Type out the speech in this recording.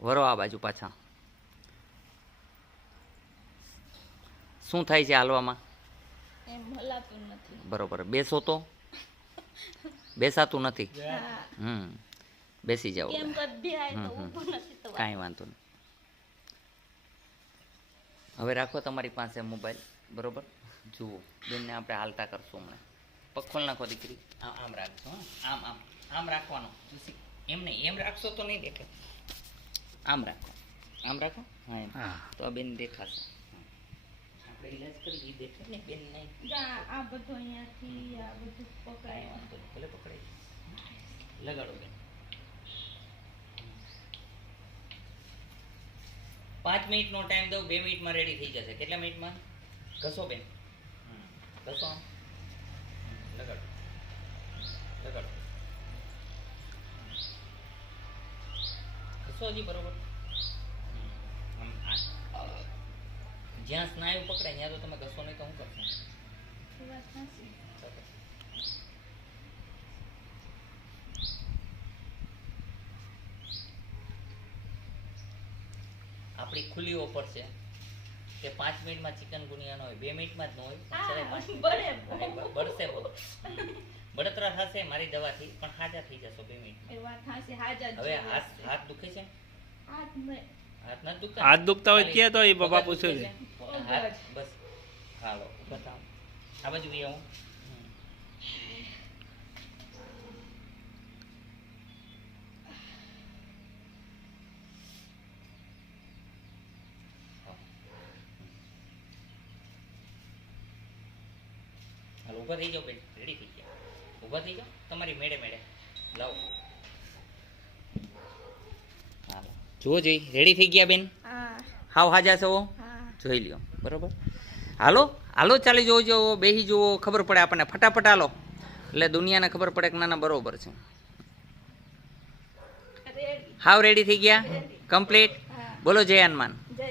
વરો આ બાજુ પાછા. શું થાય છે હાલવામાં? એમ હલાતું નથી. બરોબર. બેસો તો બેસાતું નથી. હા. બેસી જાઓ. કેમ કદી આય તો ઊભું નથી તો કાંઈ વાંધો નહીં. હવે રાખો તમારી પાસે મોબાઈલ. બરોબર. જુઓ બેનને આપણે હાલતા કરશું હમણાં. પગ ખોલ નાખો દીકરી. આમ આમ રાખજો. આમ આમ આમ રાખવાનું. એમ નહીં, એમ રાખશો તો નહીં દેખે. આમ રાખો. આમ રાખો. હા એમ. તો આ બેન દેખાશે. આપણે ઇલાજ કરી એ દેખે ને બેન નહીં. આ બધું અહીંયાથી આ બધું પકડાય. ભલે પકડાય. લગાડો બેન. 5 મિનિટનો ટાઈમ દઉં, 2 મિનિટમાં રેડી થઈ જશે. કેટલા મિનિટમાં? ઘસો બેન. ઘસો આમ. લગાડો. લગાડો. ઘસો હજી બરોબર. જ્યાં સ્નાયુ પકડાય ત્યાં તો તમે ઘસો નહીં તો હું કરશો? આપણી ખુલ્લી ઓફર છે કે 5 મિનિટમાં ચિકન ગુનિયા ન હોય, 2 મિનિટમાં જ ન હોય, બળશે બોલો. બળતરા થશે મારી દવાથી, પણ હાજા થઈ જશો 2 મિનિટ. હવે હાથ દુખે છે? હાથ નથી દુખતા? હાથ દુખતા હોય કે તો એ બાબા પૂછે છે. હાથ બસ. હાલો બતાવો. આ બાજુ બી આવું. હાલો ઊભા થઈ જાઓ બેન. રેડી થઈ ગયા. ઊભા થઈ જાઓ તમારી મેળે મેળે. લાવો. હાલો જુઓ જોઈ. રેડી થઈ ગયા બેન? હાવ હાજા છો? જોઈ લ્યો. બરોબર. હાલો હાલો ચાલી જોજો, બેસી જુઓ, ખબર પડે આપણને. ફટાફટ હાલો એટલે દુનિયાને ખબર પડે કે ના ના બરોબર છે. હાવ રેડી થઈ ગયા? કમ્પ્લીટ. બોલો જય હનુમાન. જય